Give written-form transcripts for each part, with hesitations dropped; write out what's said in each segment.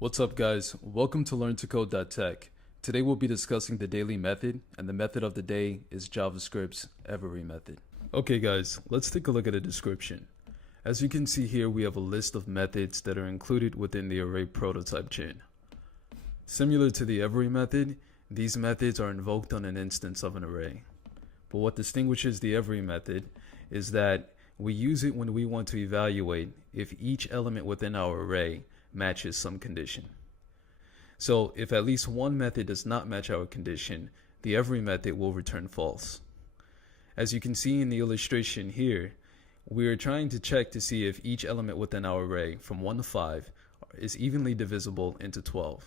What's up, guys? Welcome to LearntoCode.tech. Today we'll be discussing the daily method, and the method of the day is JavaScript's every method. Okay guys, let's take a look at the description. As you can see here, we have a list of methods that are included within the array prototype chain. Similar to the every method, these methods are invoked on an instance of an array. But what distinguishes the every method is that we use it when we want to evaluate if each element within our array matches some condition. So if at least one method does not match our condition, the every method will return false. As you can see in the illustration here, we are trying to check to see if each element within our array from 1 to 5 is evenly divisible into 12.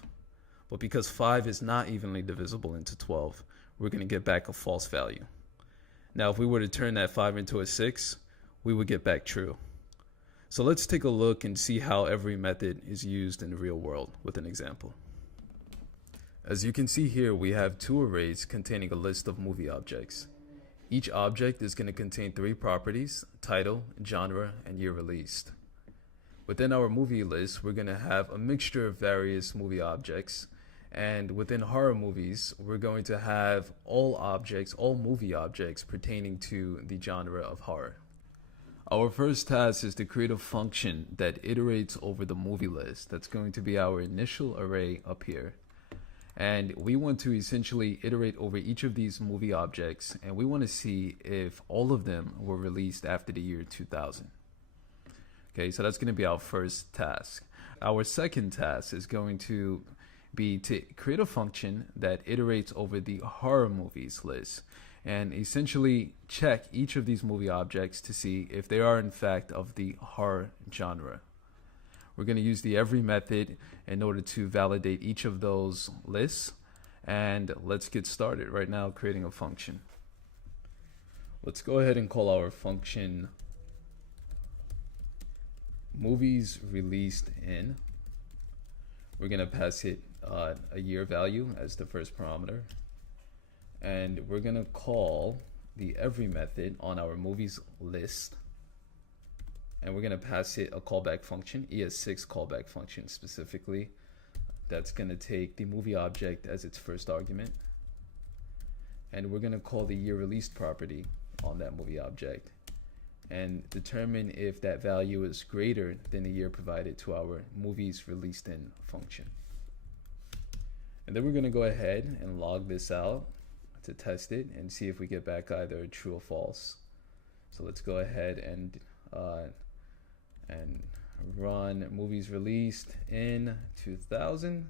But because 5 is not evenly divisible into 12, we're going to get back a false value. Now if we were to turn that 5 into a 6, we would get back true. So let's take a look and see how every method is used in the real world with an example. As you can see here, we have two arrays containing a list of movie objects. Each object is going to contain 3 properties: title, genre, and year released. Within our movie list, we're going to have a mixture of various movie objects. And within horror movies, we're going to have all movie objects pertaining to the genre of horror. Our first task is to create a function that iterates over the movie list. That's going to be our initial array up here. And we want to essentially iterate over each of these movie objects, and we want to see if all of them were released after the year 2000. Okay, so that's going to be our first task. Our second task is going to be to create a function that iterates over the horror movies list and essentially check each of these movie objects to see if they are in fact of the horror genre. We're going to use the every method in order to validate each of those lists, and let's get started right now creating a function. Let's go ahead and call our function movies released in. We're going to pass it a year value as the first parameter. And we're going to call the every method on our movies list. And we're going to pass it a callback function, ES6 callback function specifically. That's going to take the movie object as its first argument. And we're going to call the year released property on that movie object and determine if that value is greater than the year provided to our movies released in function. And then we're going to go ahead and log this out to test it and see if we get back either true or false. So let's go ahead and run movies released in 2000.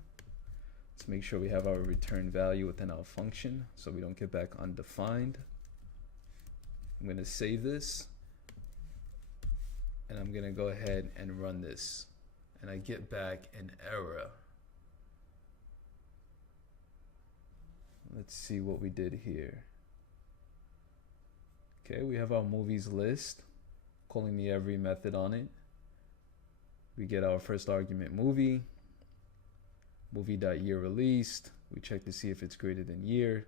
Let's make sure we have our return value within our function so we don't get back undefined. I'm going to save this and I'm going to go ahead and run this, and I get back an error. Let's see what we did here. Okay, we have our movies list, calling the every method on it. We get our first argument movie, movie.year released. We check to see if it's greater than year.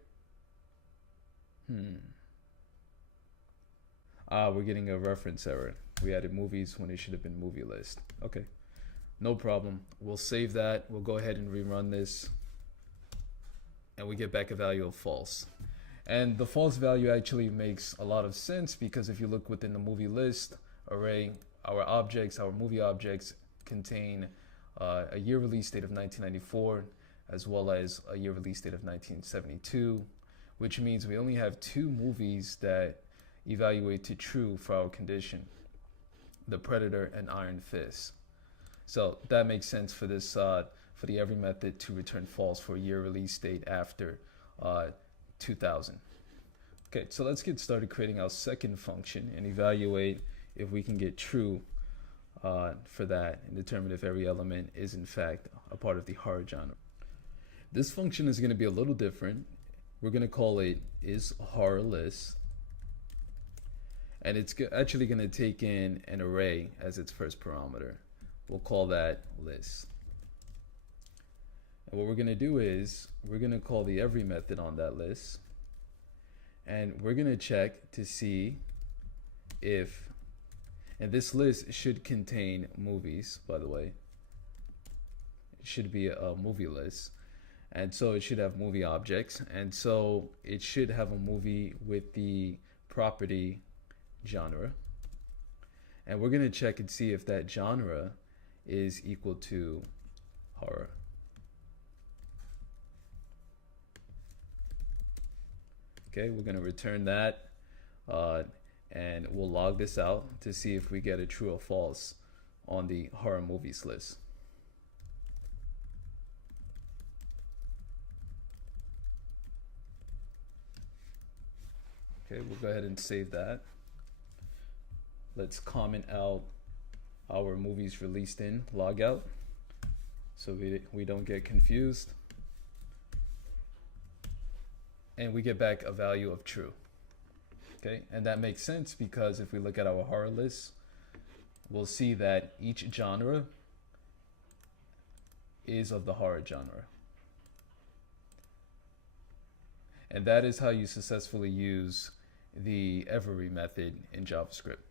We're getting a reference error. We added movies when it should have been movie list. Okay, no problem. We'll save that. We'll go ahead and rerun this. And we get back a value of false. And the false value actually makes a lot of sense because if you look within the movie list array, our movie objects contain a year release date of 1994 as well as a year release date of 1972, which means we only have 2 movies that evaluate to true for our condition: The Predator and Iron Fist. So that makes sense for this for the every method to return false for a year release date after 2000. Okay, so let's get started creating our second function and evaluate if we can get true for that and determine if every element is in fact a part of the horror genre. This function is going to be a little different. We're going to call it isHorrorList, and it's actually going to take in an array as its first parameter. We'll call that list. And what we're going to do is we're going to call the every method on that list, and we're going to check to see if, and this list should contain movies, by the way. should be a movie list. And so it should have movie objects. And so it should have a movie with the property genre. And we're going to check and see if that genre is equal to horror. Okay, we're going to return that, and we'll log this out to see if we get a true or false on the horror movies list. Okay, we'll go ahead and save that. Let's comment out our movies released in logout so we don't get confused. And we get back a value of true. Okay, and that makes sense because if we look at our horror list, we'll see that each genre is of the horror genre. And that is how you successfully use the every method in JavaScript.